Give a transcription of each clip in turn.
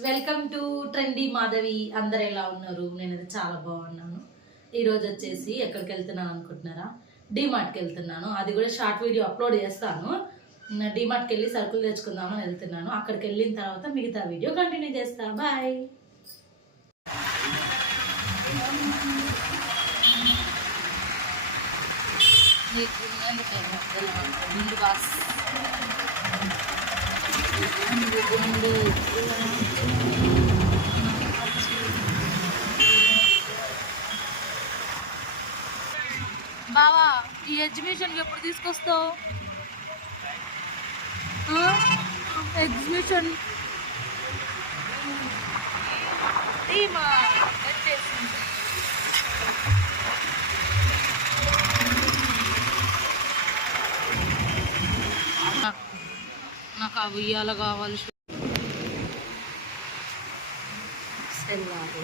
Welcome to trendy Madhavi. అందరు ఎలా ఉన్నారు? నేనైతే చాలా బాగున్నాను. ఈరోజు వచ్చేసి ఎక్కడికి వెళ్తున్నాను అనుకుంటున్నారా? డిమార్ట్కి వెళ్తున్నాను. అది కూడా షార్ట్ వీడియో అప్లోడ్ చేస్తాను. డిమార్ట్కి వెళ్ళి సరుకులు తెచ్చుకుందామని వెళ్తున్నాను. అక్కడికి వెళ్ళిన తర్వాత మిగతా వీడియో కంటిన్యూ చేస్తా. బాయ్. ముందు బాస్ బావా ఈ ఎగ్జిబిషన్కి ఎప్పుడు తీసుకొస్తావు ఎగ్జిబిషన్ వచ్చేసింది ఉయ్యాల కావాలి. సెల్లారు.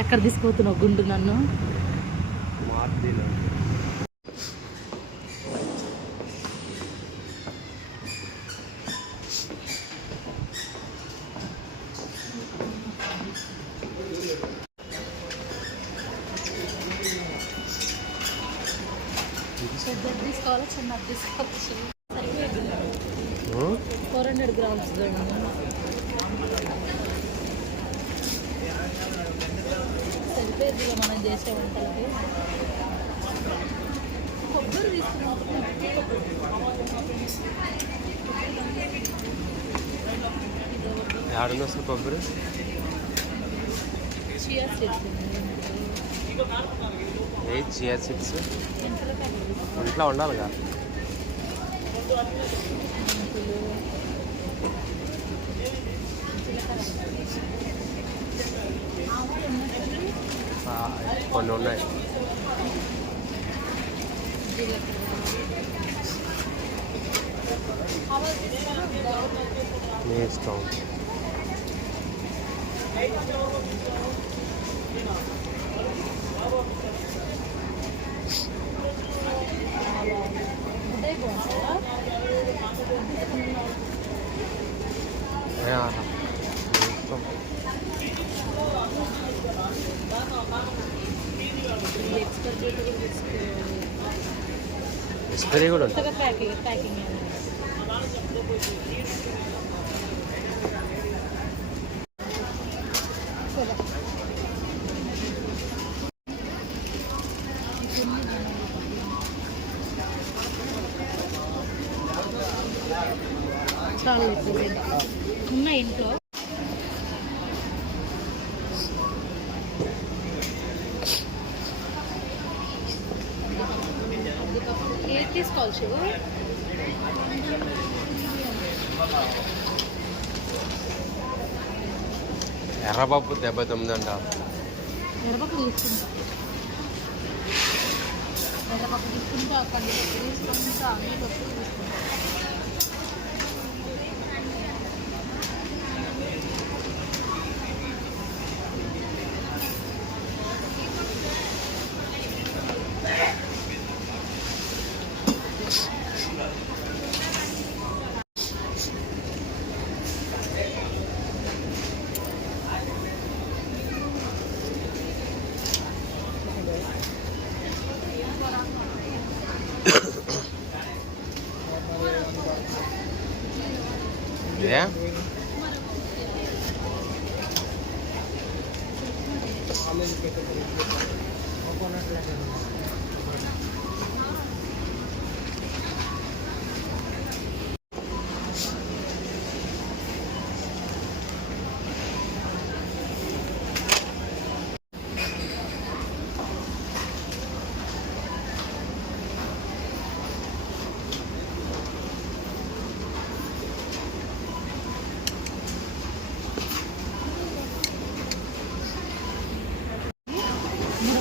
ఎక్కడ తీసుకుపోతున్నావు గుండు నన్ను? పెద్దది తీసుకోవాలా చిన్నది తీసుకోవచ్చు ఫోర్ హండ్రెడ్ గ్రామ్స్ సరిపోయేది మనం చేసే వంటలకి కొబ్బరి? తీసుకున్నాం ఆడున్న అసలు కొబ్బరి సీడ్స్ ఏ చియా సీడ్స్ మెంతుల ప్యాకెట్ ఇంట్లో ఉండాలిగా మెంతులు జీలకర్ర ఆవాలు ఉన్నట్టు ఆ, కొన్ని ఉన్నాయి జీలకర్ర ఆవాలు తీసుకున్నా మీ ఇష్టం ఉదయ్ బాగుంటుందా ఏ, ఆహా. మీ ఇష్టం ఇది ఎక్స్పైర్ డేట్ కూడా తీసుకోవాలి ఎక్స్పైరీ కూడా ఉంటుంది కొత్తగా ప్యాకింగ్ ప్యాకింగ్ చాలా ఉన్న ఇంట్లో ఏది తీసుకోవాలి శివ ఎర్రపప్పు డెబ్బై తొమ్మిది అంట మిరపకు తీసుకుంటా మిరపకు తీసుకుంటా కందిపప్పు తీసుకుంటా అన్ని పప్పు తీసుకుంటా. ఏ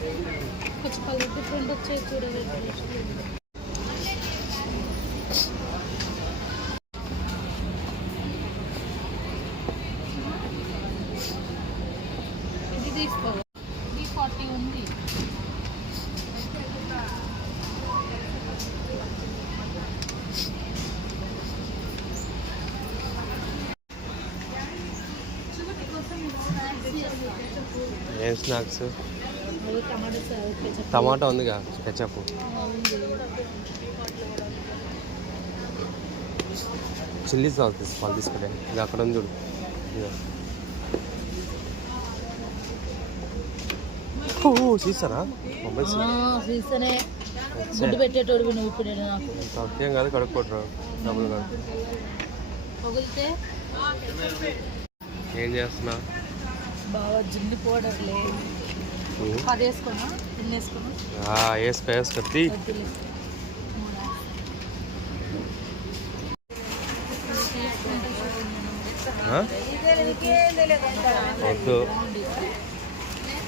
కొంచెం కలర్ డిఫరెంట్ వచ్చేది చూడలేదు ఇది ఫార్టీ ఉంది ఏం స్నాక్స్ టమాటా ఉందిగా కెచప్. చిల్లీ సాస్ తీసుకోవాలి తీసుకుంటే. ఇది అక్కడ ఉంది చూడు. మొబైల్ పెట్టేటోడు నాకు? తక్కువేం కాదు కడుక్కోట్రు. డబ్బులు కాదు. ఏం చేస్తున్నా? బాగా జిల్లి పౌడర్లే ఉమ్. పది వేసుకున్నా ఎన్ని వేసుకున్నా ఆ, వేసుకో వేసుకో తీ. వద్దులే ఆ? వద్దు.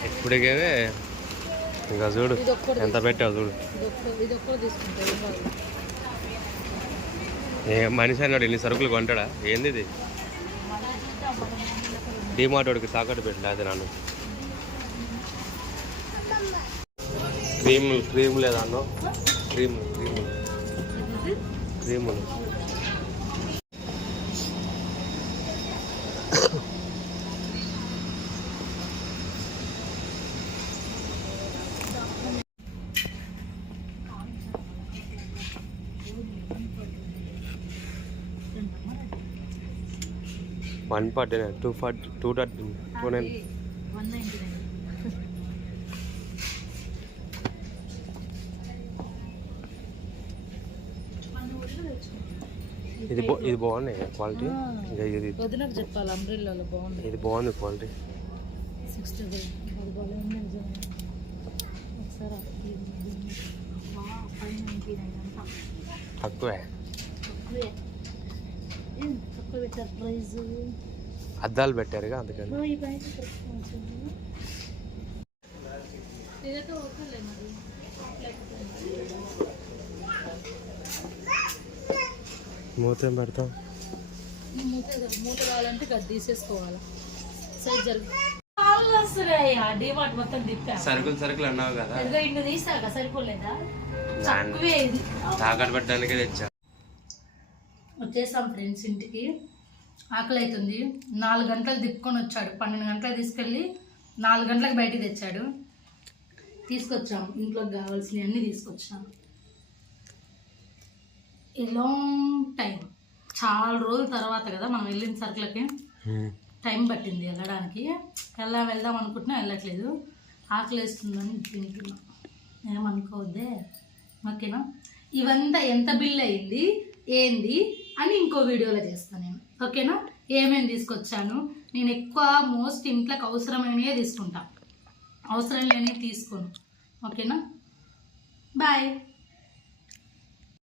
ఇప్పటికే ఇంకా చూడు ఎంత పెట్టావు చూడు. ఏం మనిషి అన్నాడు ఇన్ని సరుకులు కొంటాడా? ఏంది ఇది? డిమార్ట్ వాడికి తాకట్టు పెట్టలే అది నన్ను. క్రీములు క్రీమ్ లేదా అన్న క్రీములు క్రీములు ఇది క్రీములు one forty nine two forty two thirty two nine ఇది బా ఇది బాగున్నాయి క్వాలిటీ? ఇంకా ఇది వదినకు చెప్పాలి అంబ్రెల్లాలో బాగుంది. ఇది బాగుంది క్వాలిటీ. సిక్స్టీ అది బాగా ఉంది నిజమే ఒకసారి ఫైవ్ నైంటీ నైన్ అంతా తక్కువే. తక్కువే. ఏం తక్కువ పెట్టారు అద్దాలు పెట్టారుగా అందుకని. ఈ ఇదైతే ఓకేలే మరి. మూత పెడతాం? మూత మూత కావాలంటే తీసేసుకోవాలా జరుగు సరుకులు సరుకులు అన్నావు కదా. ఇన్ని తీసాక సరిపోలేదా తక్కువే ఇది తాకట్టు పెట్టడానికే తెచ్చా. వచ్చేసాం ఫ్రెండ్స్ ఇంటికి. ఆకలి అవుతుంది నాలుగు గంటలు తిప్పుకొని వచ్చాడు. పన్నెండు గంటలకు తీసుకెళ్ళి నాలుగు గంటలకు బయటికి తెచ్చాడు. తీసుకొచ్చాం. ఇంట్లోకి కావాల్సినవి అన్నీ తీసుకొచ్చాం. ఈ లాంగ్ టైం చాలా రోజుల తర్వాత కదా మనం వెళ్ళిన సరుకులకి టైం పట్టింది వెళ్ళడానికి. ఎలా వెళ్దాం అనుకుంటున్నా వెళ్ళట్లేదు. ఆకలి వేస్తుందని తింటున్నా. ఏమనుకోవద్దే ఓకేనా? ఇవంతా ఎంత బిల్ అయింది? ఏంది? అని ఇంకో వీడియోలో చేస్తాను నేను. ఓకేనా? ఏమేమి తీసుకొచ్చాను? నేను ఎక్కువ మోస్ట్ ఇంట్లోకి అవసరమైనవే తీసుకుంటా. అవసరం లేనివి తీసుకోను. ఓకేనా? బాయ్.